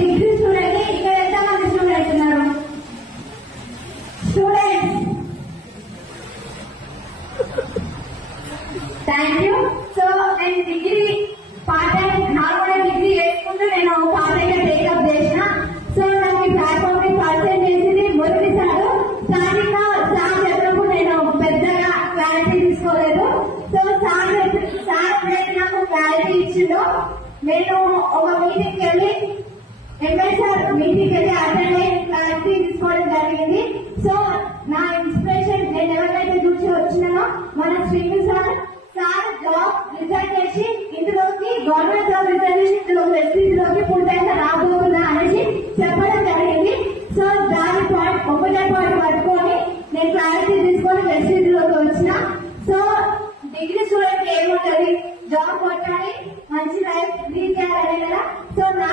Degree student. ఇక్కడ ఎంతమంది students ఉన్నారు? Students thank you. సో నేను degree part time normal degree చేసుకుంటూ నేను పార్ట్ టైం టేకప్ చేసిన. సో నాకు ఈ ప్లాట్ఫామ్ ని పరిచయం చేసింది మొదటి సార్. స్టార్టింగ్ సార్ చెప్పినప్పుడు నేను పెద్దగా క్లారిటీ తీసుకోలేదు. సో సార్ నాకు క్లారిటీ ఇచ్చిందో నేను ఒక మీటింగ్కి వెళ్ళి ఎంఎస్ఆర్ మీటింగ్కి వెళ్ళి అటెండ్ అయ్యి క్లారిటీ తీసుకోవడం జరిగింది. సో నా ఇన్స్పిరేషన్ నేను ఎవరికైతే చూసి వచ్చినానో మన శ్రీను సార్ జాబ్ రిజైన్ చేసి ఇందులోకి గవర్నమెంట్ జాబ్ రిజైన్ చేసి ఇందులోకి